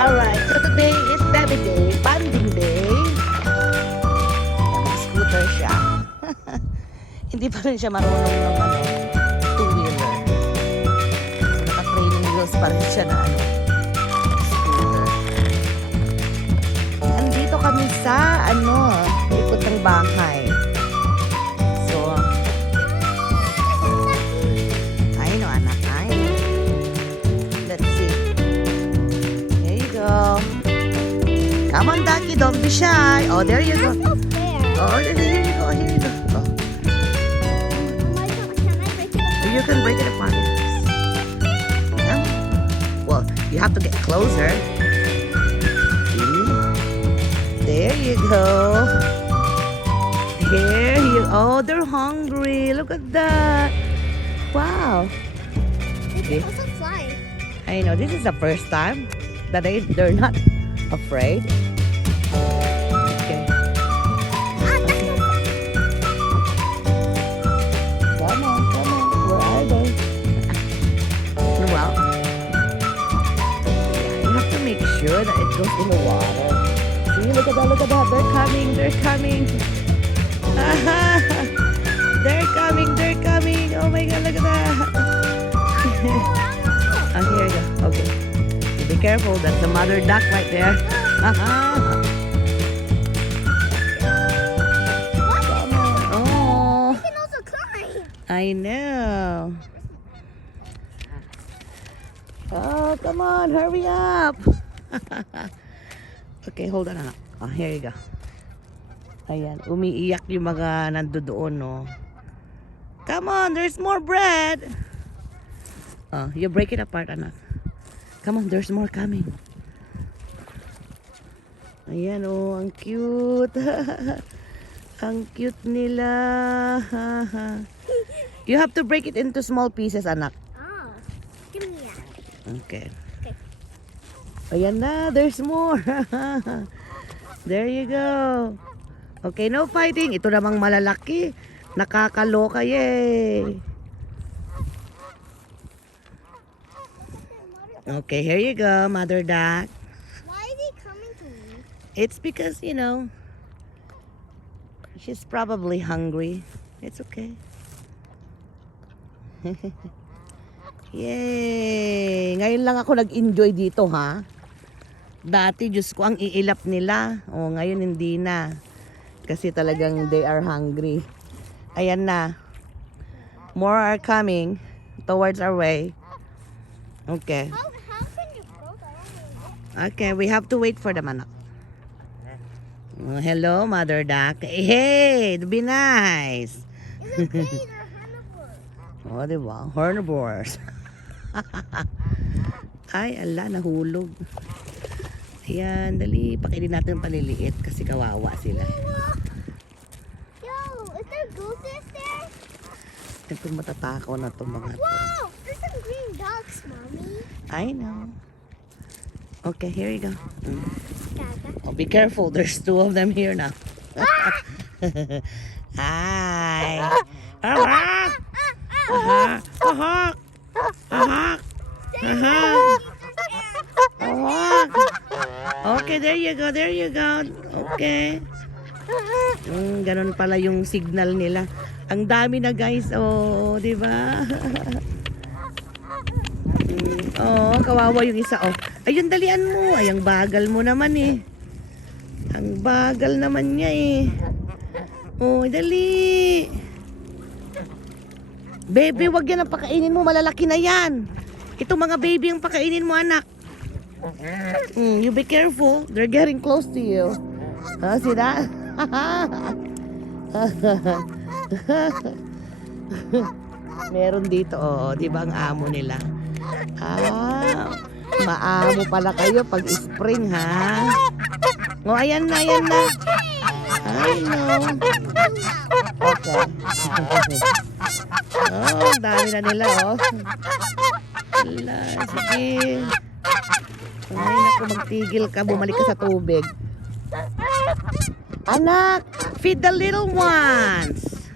Alright, so today is baby day, bonding day. Mag-scooter siya. Hindi pa rin siya marunong ng two-wheeler. So, naka-training wheels pa rin siya na scooter. Nandito kami sa likod ng bahay. So, I know anak, I know. Let's see. There you go. Come on, Ducky, don't be shy. Oh, there you go. That's not fair. Oh, here you go, here you go. Oh. Oh my God, can I break it apart? You can break it apart. Yeah. Well, you have to get closer. See? There you go. Here you. Oh, they're hungry. Look at that. Wow. They can also fly. I know this is the first time that they're not afraid. Okay. Come on, come on. Where are they? Well, yeah, you have to make sure that it goes in the water. See, look at that, look at that. They're coming, they're coming. They're coming, they're coming. Oh my God, look at that. Oh, here you go. Okay. Be careful, that's the mother duck right there. Oh, They can also climb. I know. Oh, come on, hurry up. Okay, hold on. Oh, here you go. Ayan, umiiyak yung mga nandoon, no. Come on, there's more bread. Oh, you break it apart, anak. Come on, there's more coming. Ayan, oh, ang cute. Ang cute nila. You have to break it into small pieces, anak. Oh, give me that. Okay. Okay. Ayan na, there's more. There you go. Okay, no fighting. Ito namang malalaki. Nakakaloka, yay. Okay, here you go, mother duck. Why is he coming to me? It's because, you know, she's probably hungry. It's okay. Yay! Ngayon lang ako nag-enjoy dito, ha? Dati, Diyos ko, ang iilap nila. O, ngayon hindi na. Kasi talagang they are hungry. Ayan na. More are coming towards our way. Okay. How can you float? I don't know. Okay, we have to wait for them, anak. Oh, hello, mother duck. Hey, be nice. It's okay, they're herbivores. Oh, diba? Herbivores. Ay, ala, nahulog. Ayan, dali. Pakainin natin yung paliliit kasi kawawa sila. Yo, is there gooses there? Ito matatakaw na itong mga to. Whoa, there's some green ducks, Mommy. I know. Okay, here you go. Gaga. Oh, be careful. There's two of them here now. Hi. Ahak. Ahak. Ahak. Ahak. Ahak. Ahak. Okay, there you go. There you go. Okay. Ganun pala yung signal nila. Ang dami na, guys. Oh, di ba? Oh, kawawa yung isa. Oh, ayun, dalian mo. Ay, ang bagal mo naman eh. Ang bagal naman niya eh. Oh, dali. Baby, wag yan ang pakainin mo. Malalaki na yan. Ito mga baby ang pakainin mo, anak. You be careful. They're getting close to you. See that? Meron dito, oh, di ba ang amo nila? Ah, maamo pala kayo pag spring, ha? Oh, ayan na, ayan na. I know. Okay. Oh, ang dami na nila, oh. Wala, sige. Ay, naku, magtigil ka, bumalik ka sa tubig. Anak, feed the little ones.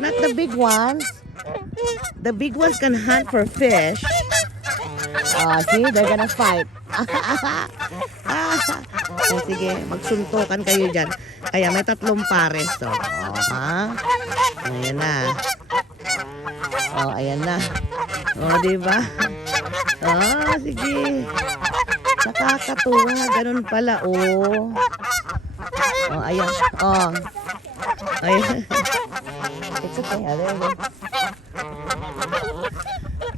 Not the big ones. The big ones can hunt for fish. Oh, see, they're gonna fight. Oh, sige, magsuntukan kayo dyan. Kaya may 3 pares. So, oh, ha? Ayan na. Oh, ayan na. Oh, diba? Oh, sige. Nakakatuwa. Ganun pala, oh. Oh, ayan. Oh. Ayan. It's okay. There you go.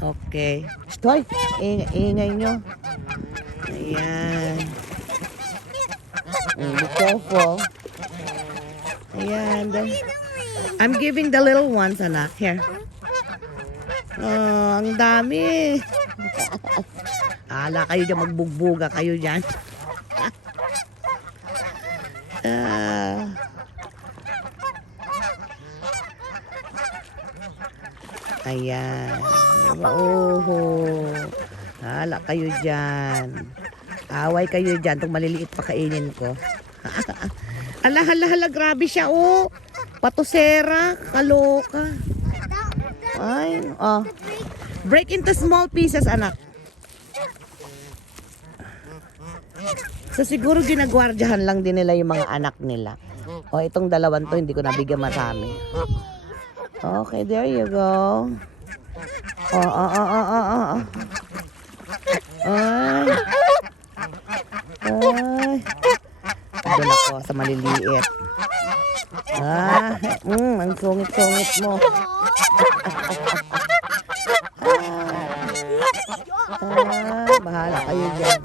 Okay. Stoy, ingay nyo. Ayan. Be careful. Ayan. I'm giving the little ones, anak. Here. Oh, ang dami. Ala kayo dyan, magbugbuga kayo dyan. Ayan. Oh. Hala kayo dyan. Away kayo dyan. Itong maliliit pa kainin ko. Hala, grabe siya, oh. Patusera, kaloka. Ay, oh. Break into small pieces, anak. So siguro ginagwardyahan lang din nila yung mga anak nila. O, itong dalawan to, hindi ko nabigyan marami. Okay, there you go. Oh. Ay. Doon ako sa maliliit. Ang sungit-sungit mo. Bahala kayo dyan.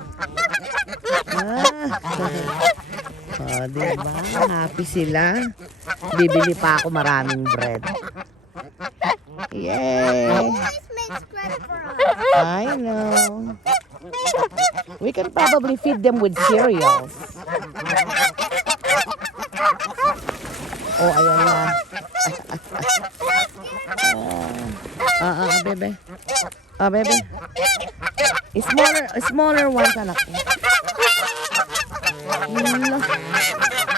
Oh, diba? Happy sila. Bibili pa ako maraming bread. Yay! Always makes bread for us. I know. We can probably feed them with cereals. Oh, ayan na. Bebe. Bebe. Smaller ones, anak.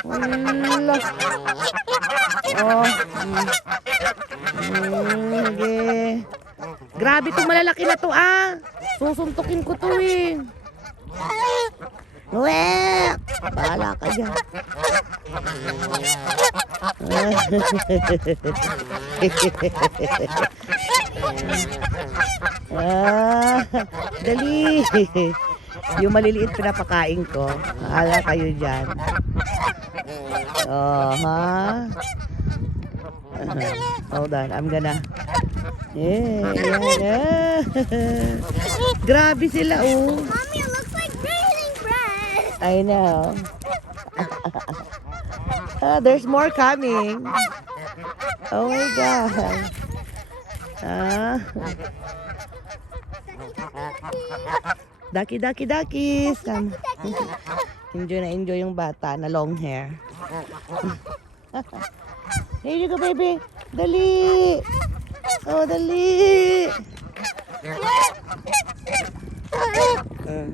Wala. Oh. Okay. Grabe itong malalaki na to, ah. Susuntukin ko to, eh. Wek! Bahala ka dyan. Dali. Yung maliliit pinapakain ko. Bahala kayo dyan. Oh, ha? Hold on, I'm gonna... Yeah. Grabe sila, oh. Mommy, it looks like raining bread. I know. There's more coming. Oh my God. Daki. Enjoy yung bata na long hair. Here you go, baby. Dali. Oh, dali.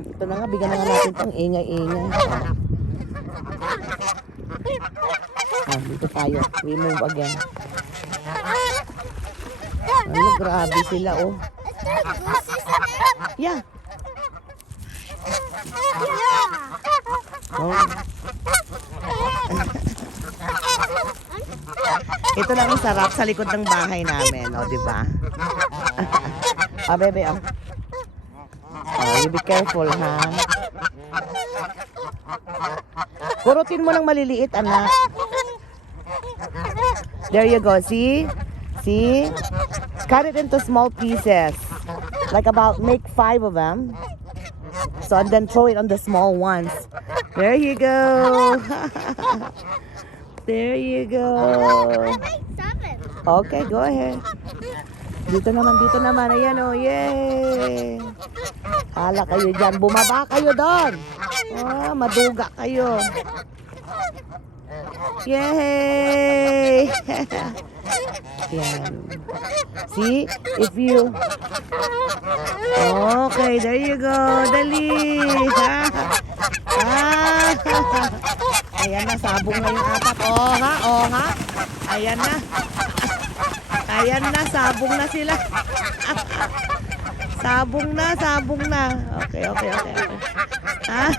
Ito na nga, bigyan na nga natin itong ingay-ingay. Dito tayo. We move again. Ano, grabe sila, oh. Is there gooses in there? Yeah. Yeah. Oh. Ito lang ang sarap sa likod ng bahay namin, oh, di ba? Bebe, oh. Oh, you be careful, ha? Kurutin mo ng maliliit, anak. There you go, see? See? Cut it into small pieces. Like make 5 of them. So, and then throw it on the small ones. There you go. There you go. I made 7. Okay, go ahead. Dito naman. Ayan, oh, yay. Hala kayo dyan. Bumaba kayo doon. Oh, maduga kayo. Yay! Yan. See? If you... Okay, there you go. Dali. Ayan na, sabong na yung 4. Oh, ha? Ayan na. Ayan na, sabong na sila. Sabong na, sabong na. Okay. Ha?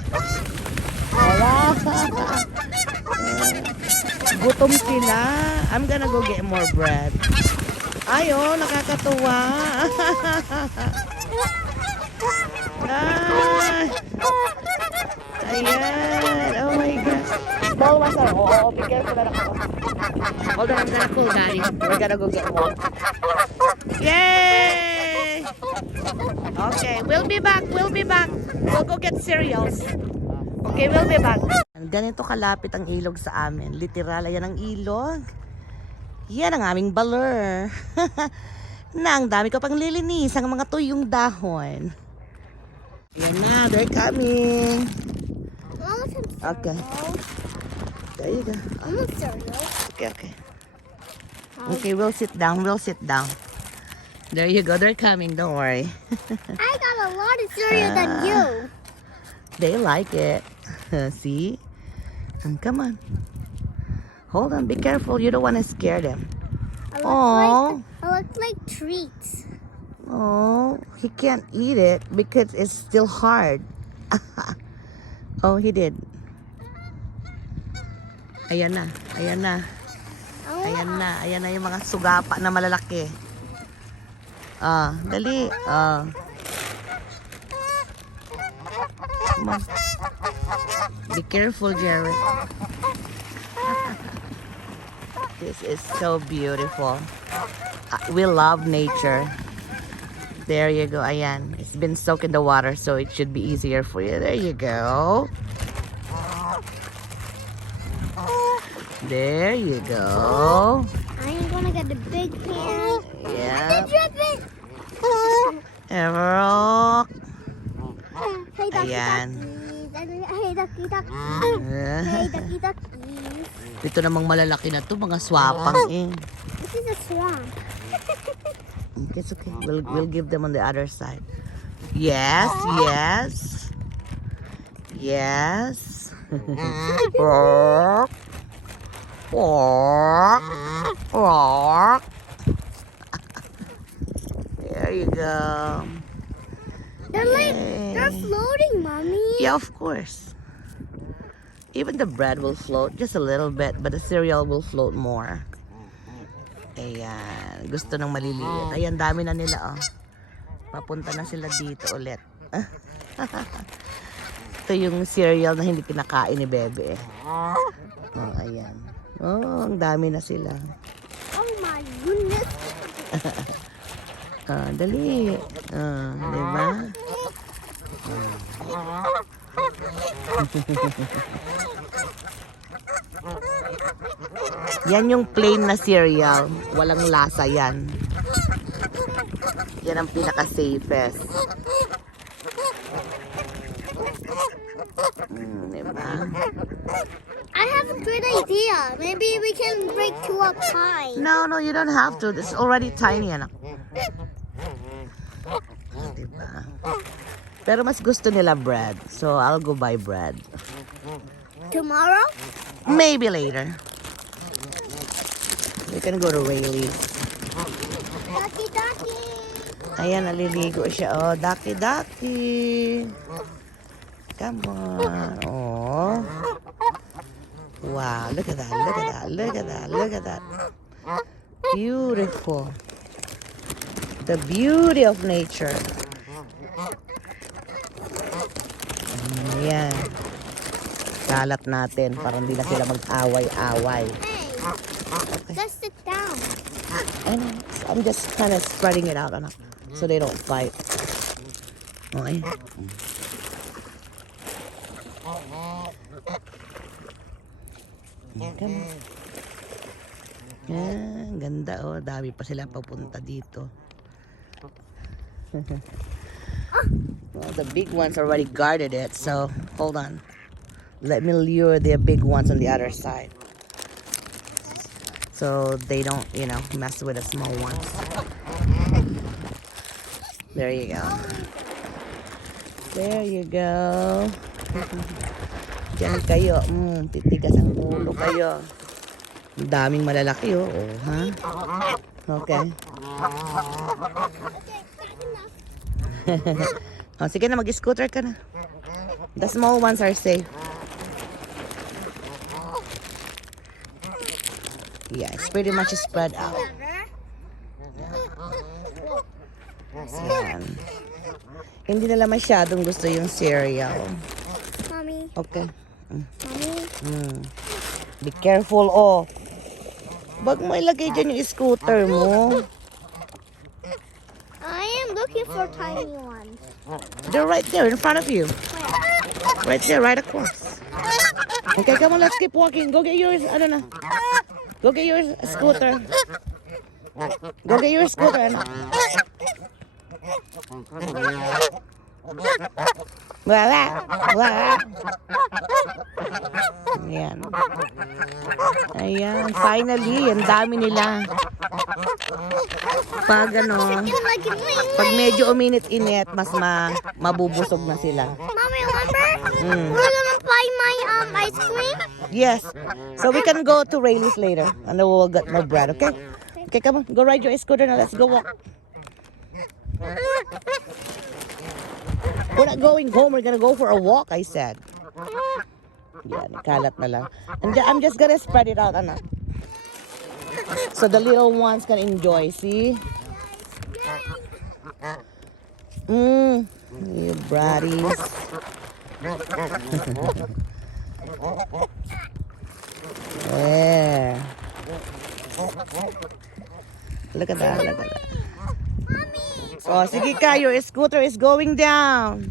Wala. Gutom sila. I'm gonna go get more bread. Ayo, nakakatuwa. Ay. Ayan. Oh my gosh. Small ones are. Oh, be careful na ako. Hold on, I'm gonna cool, Daddy. We're gonna go get more. Yay! Okay, we'll be back. We'll go get cereals. Okay, we'll be back. Ganito kalapit ang ilog sa amin. Literal, ayan ang ilog. Yan ang aming baler. Na, ang dami ko pang lilinis ang mga tuyong dahon. Yan na, they're coming. I want some cereal. Okay. There you go. I want cereal. Okay. Okay, we'll sit down. There you go, they're coming, don't worry. I got a lot of cereal than you. They like it. See? Come on. Hold on, be careful. You don't want to scare them. I look like treats. Oh, he can't eat it because it's still hard. Oh, he did. Ayan na. Ayan na yung mga sugapa na malalaki. Dali. Come on. Be careful, Jared. This is so beautiful. We love nature. There you go. Ayan. It's been soaked in the water, so it should be easier for you. There you go. There you go. I'm gonna get the big pan. Yeah. Drip it. Emerald. Hey, ducky, Ayan. duckies. Hey, ducky, duckies. Hey, ducky, duckies. Ito namang malalaki na to, mga swapang eh. This is a swamp. It's okay. We'll give them on the other side. Yes. Roar. Roar. There you go. They're floating, Mommy. Yeah, of course. Even the bread will float just a little bit, but the cereal will float more. Ayan. Gusto ng maliliit. Ayan, dami na nila, oh. Papunta na sila dito ulit. Ito yung cereal na hindi kinakain ni Bebe. Oh, ayan. Oh, ang dami na sila. Oh my goodness. Dali. Diba? Yan yung plain na cereal. Walang lasa yan. Yan ang pinaka-safest. Diba? I have a good idea. Maybe we can break two up pie. No, you don't have to. It's already tiny, anak. Diba? Pero mas gusto nila bread. So, I'll go buy bread. Tomorrow? Maybe later. We can go to Rayleigh's. Ducky, ducky. Ayan, naliligo siya. Oh, ducky. Come on. Oh. Wow, look at that. Beautiful. The beauty of nature. Ayan. Kalat natin para hindi na sila mag-away-away. Hey, just sit down. And I'm just kind of spreading it out enough so they don't fight. Okay. Come on. Yan, ganda oh. Dami pa sila papunta dito. Well, the big ones already guarded it, so hold on. Let me lure the big ones on the other side. So they don't, mess with the small ones. There you go. There you go. Diyan kayo. Titigas ang ulo kayo. Ang daming malalaki, oh. Ha? Okay. Okay, that's enough. Oh, sige na, mag-scooter ka na. The small ones are safe. Yeah, it's pretty much spread out. Yan. Hindi nila masyadong gusto yung cereal. Mommy. Okay. Mommy. Be careful, oh. Wag mo ilagay dyan yung scooter mo. I am looking for tiny ones. They're right there in front of you. Right there, right across. Okay, come on, let's keep walking. Go get yours. I don't know. Go get your scooter. Go get your scooter. Wala. Wala. Ayan. Ayan. Finally, ang dami nila. Pag ano, pag medyo uminit-init, mas mabubusog na sila. Mommy, remember? We're gonna buy my ice cream. Yes. So we can go to Rayleigh's later and then we'll get more bread, okay? Okay, come on. Go ride your scooter now. Let's go walk. We're not going home. We're gonna go for a walk, I said. Yan, kalat na lang. And I'm just gonna spread it out, anak. So the little ones can enjoy, see? You bratties. There. Look at that, look at that. Oh, sige ka, your scooter is going down.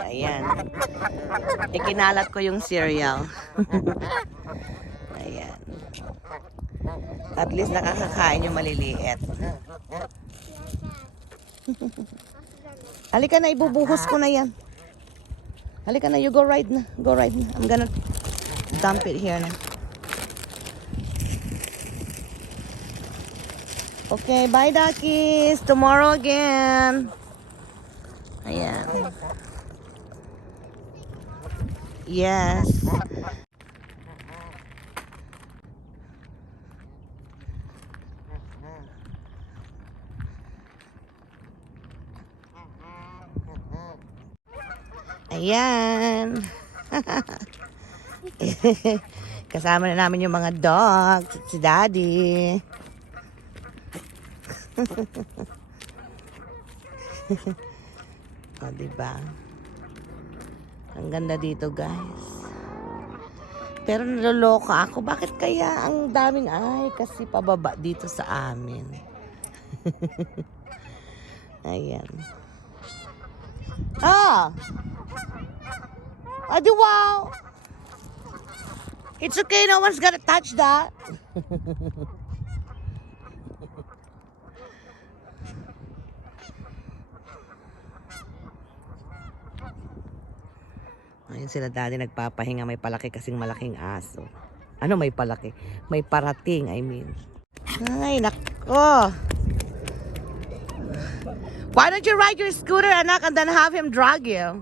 Ayan. Ikinalat ko yung cereal. Ayan. At least nakakakain yung maliliit. Halika na, ibubuhos ko na yan. Halika na, you go ride na. Go ride na. I'm gonna dump it here na. Okay, bye duckies. Tomorrow again. Ayan. Yes. Ayan. Kasama na namin yung mga dogs at si Daddy. O, diba? Ang ganda dito, guys. Pero naloloka ako. Bakit kaya ang daming kasi pababa dito sa amin? Ayan. Ah! Adi, wow! It's okay. No one's gonna touch that. Ayun sila Daddy nagpapahinga, may palaki kasing malaking aso. Ano may palaki? May parating, I mean. Ay, nako. Why don't you ride your scooter, anak, and then have him drag you?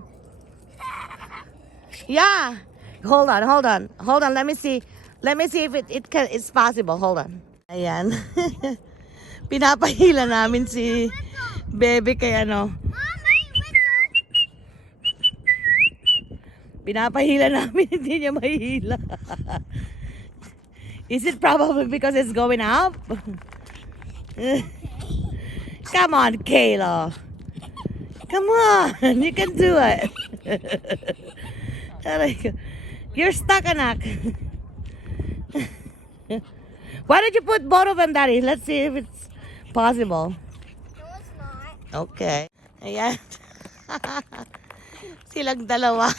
Yeah. Hold on, hold on. Hold on, let me see. Let me see if it's possible. Hold on. Ayan. Pinapahila namin si Bebe kay ano. Pinapahila namin, hindi niya mahila. Is it probably because it's going up? Come on, Kayla. Come on, you can do it. You're stuck, anak. Why don't you put both of them, Daddy? Let's see if it's possible. No, it's not. Okay. Ayan. Silang dalawa.